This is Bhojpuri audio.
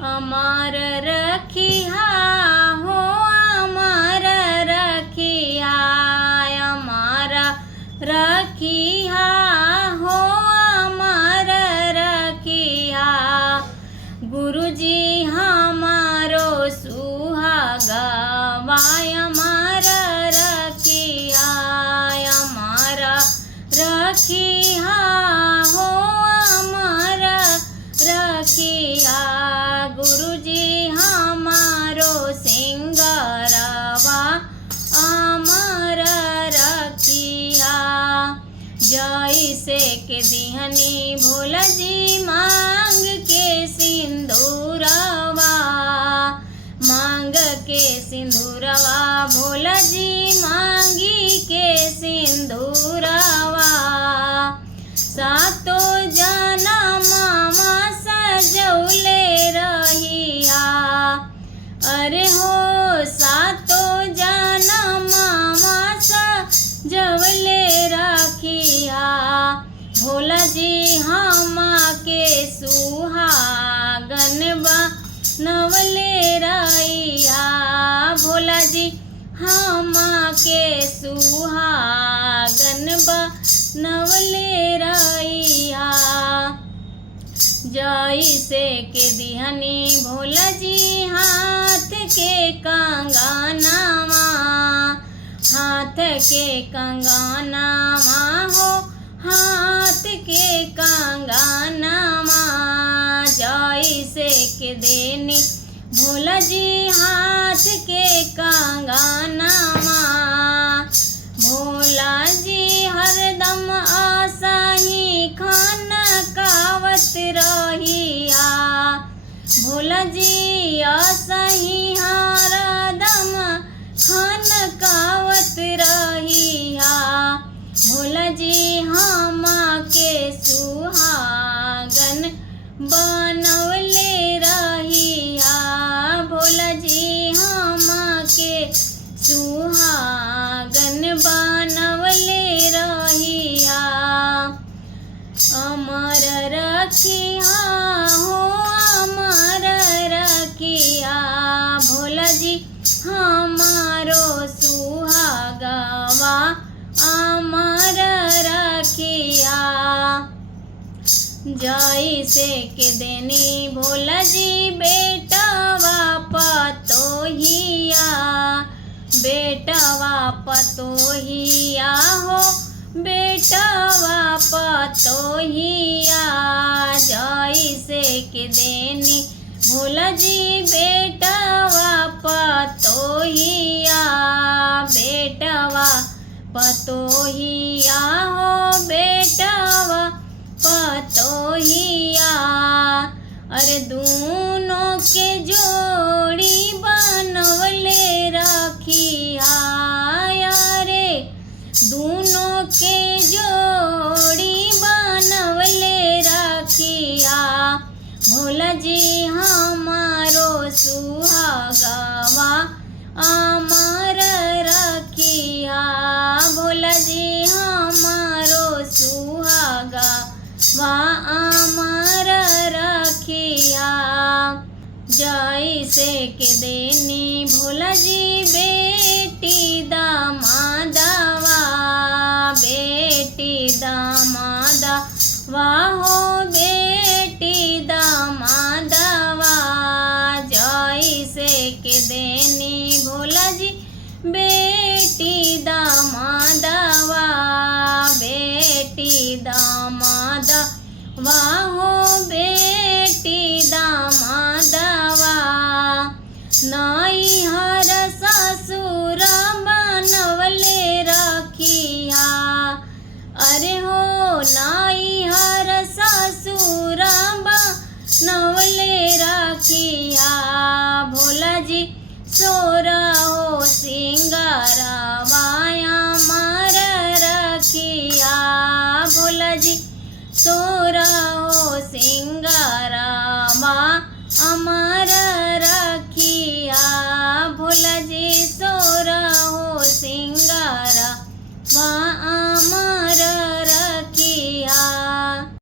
अमर रखिया हो अमर रखिया, अमर रखिया हो अमर रखिया। गुरुजी हमारो सुहागवा अमर रखिया, अमर रखिया हो अमर रखिया। गुरुजी हमारो सिंगारवा अमर रखिया। जैसे के दिहनी भोला जी मांग के सिंदूरवा, मांग के सिंदूरवा भोला जी मांगी के सिंदूरवा। सातो जनम मामा सजौले रहिया, अरे हो सातो जनम मामा सजौले रखिया। भोला जी हमा के सुहागन बनवले रहिया, भोला जी हमा के सुहागन बनवले रहिया। जैसे के दिहनी भोला जी हाथ के कंगनवा, हाथ के कंगनवा हो हाथ के कंगनवा। जैसे के देनी भोला जी हाथ के कंगनवा। भोला जी हरदम आसाही खनकावत रहिया, भोला जी आसाही हरदम खनकावत रहिया। भोला जी हमा के सुहागन बनवले रहिया, भोला जी हमा के सुहागन बनवले रहिया। अमर रखिया हो अमर रखिया, भोला जी हमारो सुहागवा अमर रखिया। जैसे के देनी भोला जी बेटवा पतोहिया, बेटवा पतोहिया हो बेटवा पतोहिया। जैसे के देनी भोला जी बेटवा पतोहिया, बेटवा पतोहिया हो बेटवा पतोहिया। अरे दोनों के जोड़ी बनवले रखिया, अरे दोनों के जोड़ी बनवले रखिया। भोला जी हमारो सुहागवा अमर रखिया, भोला जी हमारो सुहागवा अमर रखिया। जैसे के देनी भोला जी बेटी दामादवा, बेटी दामादवा हो बेटी दामादवा। जैसे के देनी भोला जी बेटी दामादवा, बेटी दामादवा